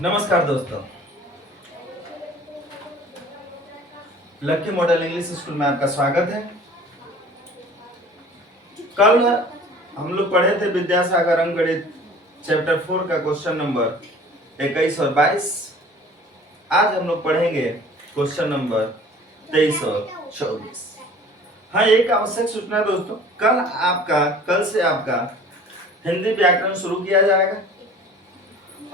नमस्कार दोस्तों, लक्की model English school में आपका स्वागत है। कल हम लोग पढ़े थे विद्यासागर अंकगणित चैप्टर 4 का क्वेश्चन नंबर 21 और 22। आज हम लोग पढ़ेंगे क्वेश्चन नंबर 23 और 24। हाँ, एक आवश्यक सूचना दोस्तों, कल से आपका हिंदी व्याकरण शुरू किया जाएगा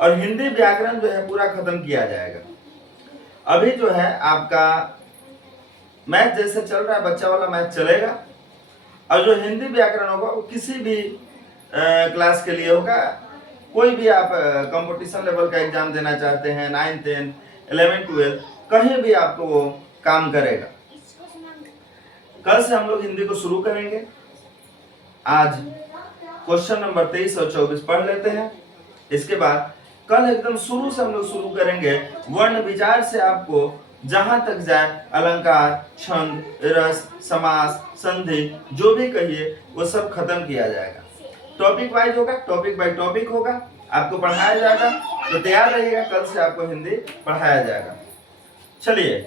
और हिंदी व्याकरण जो है पूरा खत्म किया जाएगा। अभी जो है आपका मैथ जैसे चल रहा है, बच्चा वाला मैथ चलेगा और जो हिंदी व्याकरण होगा वो किसी भी क्लास के लिए होगा। कोई भी आप कंपटीशन लेवल का एग्जाम देना चाहते हैं, 9, 10, 11, 12, कहीं भी आपको वो काम करेगा। कल से हम लोग हिंदी को शुरू करेंगे। आज क्वेश्चन नंबर 23 और 24 पढ़ लेते हैं। इसके बाद कल एकदम शुरू से हम लोग शुरू करेंगे वर्ण विचार से। आपको जहां तक जाए अलंकार, छंद, रस, समास, संधि जो भी कहिए वो सब खत्म किया जाएगा। टॉपिक वाइज होगा, टॉपिक बाय टॉपिक होगा, आपको पढ़ाया जाएगा। तो तैयार रहिएगा, कल से आपको हिंदी पढ़ाया जाएगा। चलिए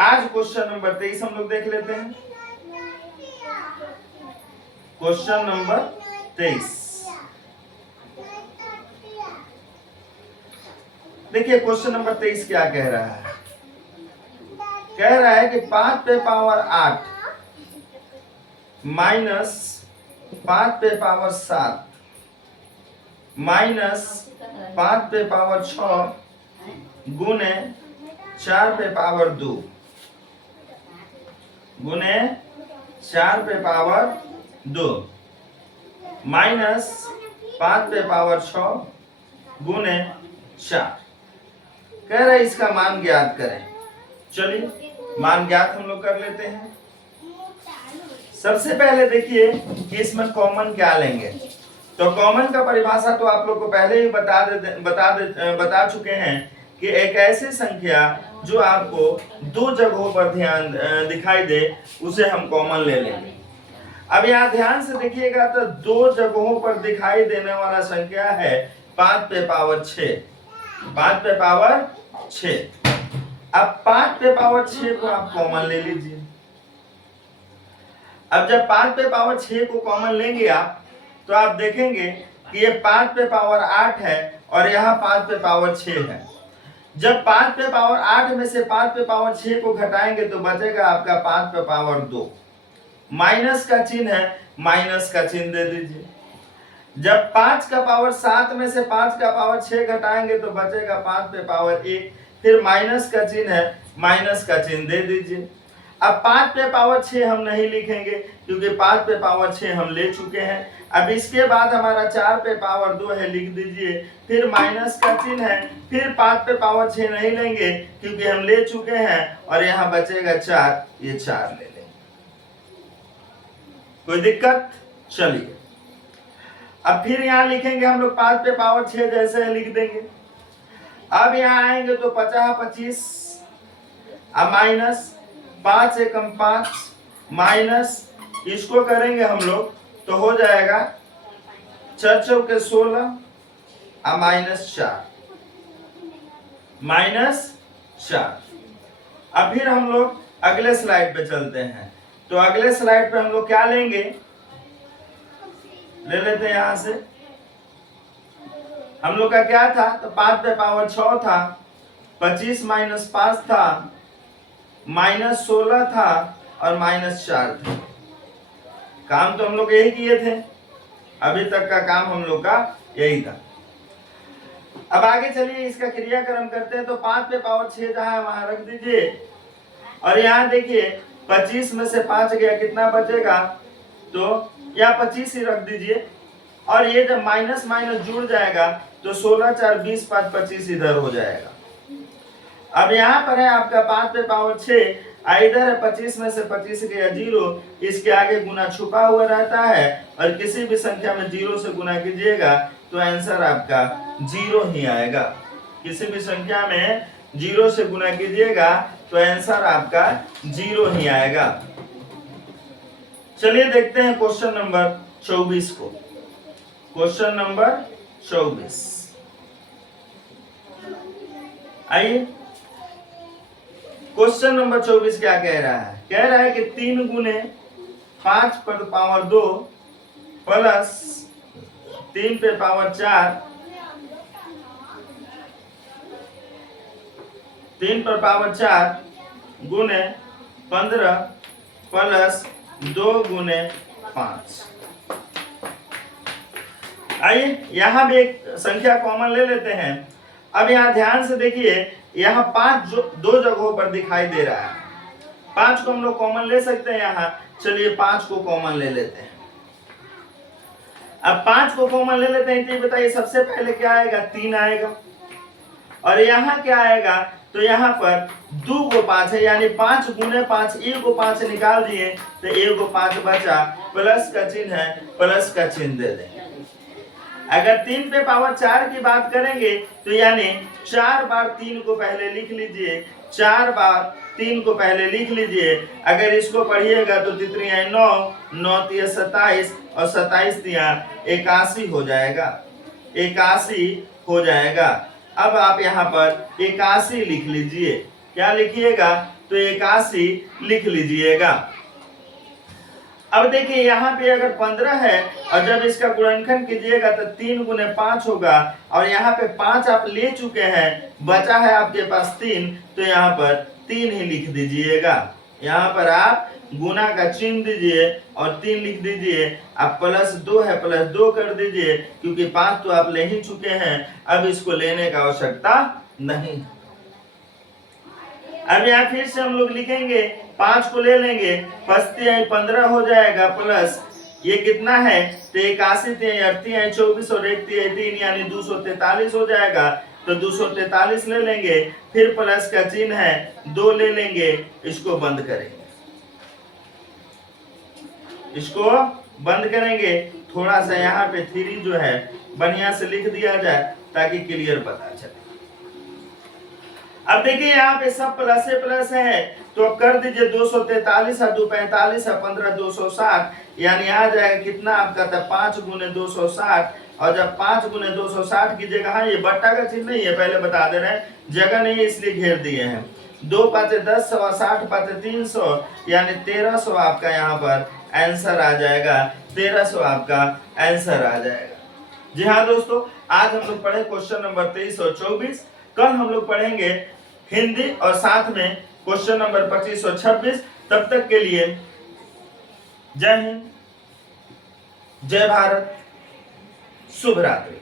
आज क्वेश्चन नंबर 23 हम लोग देख लेते हैं। क्वेश्चन नंबर 23, देखिए क्वेश्चन नंबर 23 क्या कह रहा है। कह रहा है कि 5 पे पावर 8 माइनस 5 पे पावर 7 माइनस 5 पे पावर 6 गुने 4 पे पावर 2 गुने 4 पे पावर 2 माइनस 5 पे पावर 6 गुने 4। कह रहे इसका मान ज्ञात करें। चलिए मान ज्ञात हम लोग कर लेते हैं। सबसे पहले देखिए कि इसमें कॉमन क्या लेंगे। तो कॉमन का परिभाषा तो आप लोग को पहले ही बता चुके हैं कि एक ऐसी संख्या जो आपको दो जगहों पर दिखाई दे उसे हम कॉमन ले लेंगे। अब यहाँ ध्यान से देखिएगा तो दो जगहों पर दिखाई देने वाला संख्या है 5 पे पावर 6। 5 पे पावर 6। अब 5 पे पावर 6 को आप कॉमन ले लीजिए। अब जब 5 पे पावर 6 को कॉमन लेंगे आप तो आप देखेंगे कि ये 5 पे पावर 8 है और यहाँ 5 पे पावर 6 है। जब 5 पे पावर 8 में से 5 पे पावर 6 को घटाएंगे तो बचेगा आपका 5 पे पावर 2। माइनस का चिन्ह है, माइनस का चिन्ह दे दीजिए। जब 5 का पावर 7 में से 5 का पावर 6 घटाएंगे तो बचेगा 5 पे पावर 1। फिर माइनस का चिन्ह है, माइनस का चिन्ह दे दीजिए। अब 5 पे पावर 6 हम नहीं लिखेंगे क्योंकि 5 पे पावर 6 हम ले चुके हैं। अब इसके बाद हमारा 4 पे पावर 2 है, लिख दीजिए। फिर माइनस का चिन्ह है, फिर 5 पे पावर 6 नहीं लेंगे क्योंकि हम ले चुके हैं और यहाँ बचेगा 4, ये 4 ले लेंगे। कोई दिक्कत? चलिए अब फिर यहाँ लिखेंगे हम लोग 5 पे पावर 6 जैसे लिख देंगे। अब यहाँ आएंगे तो 50 25, अब माइनस 5 एकम 5 माइनस इसको करेंगे हम लोग तो हो जाएगा 4 चौके 16 अब माइनस 4। अब फिर हम लोग अगले स्लाइड पे चलते हैं। तो अगले स्लाइड पे हम लोग क्या लेंगे, ले लेते हैं यहां से। हम लोग का क्या था, तो 5 पे पावर 6 था, 25 माइनस 5 था, माइनस 16 था और माइनस 4 था। काम तो हम लोग यही किए थे, अभी तक का काम हम लोग का यही था। अब आगे चलिए इसका क्रियाक्रम करते हैं। तो 5 पे पावर 6 जहां वहां रख दीजिए और यहाँ देखिए 25 में से 5 गया, कितना बचेगा, तो यहाँ 25 ही रख दीजिए। और ये जब माइनस माइनस जुड़ जाएगा तो 16 4 20 5 25 इधर हो जाएगा। अब यहाँ पर है आपका 5 पे पावर 6, इधर है 25 में से 25 गया 0, इसके आगे गुना छुपा हुआ रहता है और किसी भी संख्या में 0 से गुना कीजिएगा तो आंसर आपका 0 ही आएगा। किसी भी संख्या में 0 से गुना कीजिएगा तो आंसर आपका 0 ही आएगा। चलिए देखते हैं क्वेश्चन नंबर 24 को। क्वेश्चन नंबर 24 आइए क्वेश्चन नंबर 24 क्या कह रहा है? कह रहा है कि 3 गुने 5 पर पावर 2 प्लस 3 पे पावर 4 3 पर पावर 4 गुने 15 प्लस 2 गुने 5। आइए यहां भी एक संख्या कॉमन ले लेते हैं। अब यहां ध्यान से देखिए, यहां 5 दो जगहों पर दिखाई दे रहा है। 5 को हम लोग कॉमन ले सकते हैं यहां। चलिए 5 को कॉमन ले लेते हैं। अब 5 को कॉमन ले लेते हैं तो बताइए सबसे पहले क्या आएगा? 3 आएगा। और यहाँ क्या आएगा? तो यहाँ पर 2 को 5 है, यानी 5 गुने 5, 1 को 5 निकाल दिए तो 1 को 5 बचा, प्लस का चिन्ह है, प्लस का चिन्ह दे देंगे। अगर 3 पे पावर 4 की बात करेंगे तो यानी 4 बार 3 को पहले लिख लीजिए, 4 बार 3 को पहले लिख लीजिए। अगर इसको पढ़िएगा तो 3 9, 9 27 और 27 81 हो जाएगा, 81 हो जाएगा। अब आप यहाँ पर 81 लिख लीजिए। क्या लिखिएगा? तो 81 लिख लीजिएगा। अब देखिए यहाँ पे अगर 15 है और जब इसका गुणनखंड कीजिएगा तो 3 गुने 5 होगा, और यहाँ पे 5 आप ले चुके हैं, बचा है आपके पास 3, तो यहाँ पर 3 ही लिख दीजिएगा। यहाँ पर आप गुना का चिन्ह दीजिए और 3 लिख दीजिए। अब प्लस 2 है, प्लस 2 कर दीजिए, क्योंकि 5 तो आप ले ही चुके हैं, अब इसको लेने का आवश्यकता नहीं। अब यहाँ फिर से हम लोग लिखेंगे, 5 को ले लेंगे, 5 15 हो जाएगा, प्लस ये कितना है? तो 81 24 और 1 3 यानी 243 हो जाएगा। तो 243 ले लेंगे, फिर प्लस का चिन्ह है, 2 ले लेंगे, इसको बंद करेंगे, इसको बंद करेंगे। थोड़ा सा यहाँ पे 3 जो है बढ़िया से लिख दिया जाए ताकि क्लियर पता चले। अब देखिए यहाँ पे सब प्लस है, प्लस है, तो अब कर दीजिए 243 है, 2 45 है, 15 260, यानी आ जाएगा कितना आपका? था 5 गुने 260। और जब 5 गुने 260 कीजिएगा, हाँ ये बट्टा का चिन्ह नहीं है, पहले बता दे रहे हैं, जगह नहीं है इसलिए घेर दिए हैं। 2 5 10 और 60 5 300, यानी 1300 आपका यहाँ पर आंसर आ जाएगा। 1300 आपका आंसर आ जाएगा। जी हाँ दोस्तों, आज हम लोग पढ़े क्वेश्चन नंबर 23 और 24। कल हम लोग पढ़ेंगे हिंदी और साथ में क्वेश्चन नंबर 25 और 26। तब तक के लिए जय हिंद, जय भारत, शुभ रात्रि।